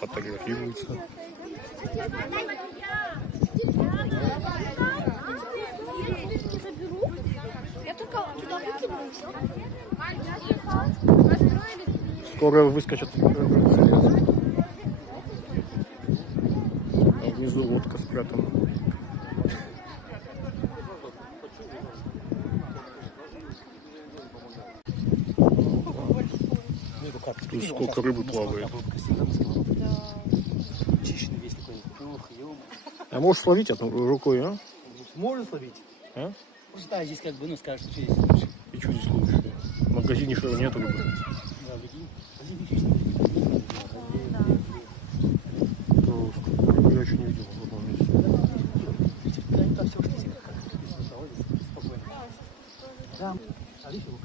Фотографируются. Я только туда выкину и все. Скоро выскочат. А внизу лодка спрятана. Тут сколько рыбы плавает. Чищенный весь такой. Ух, ё. А можешь словить одной рукой, а? Можно словить? А? Просто да, здесь как бы, ну, скажешь, что есть лучше. И что здесь лучше? В магазине что нет рыбы? Да, прикинь. Один чистый. Просто. Я еще не видел в одном месте. Видите, там все, что здесь как спокойно. Да. А видишь, его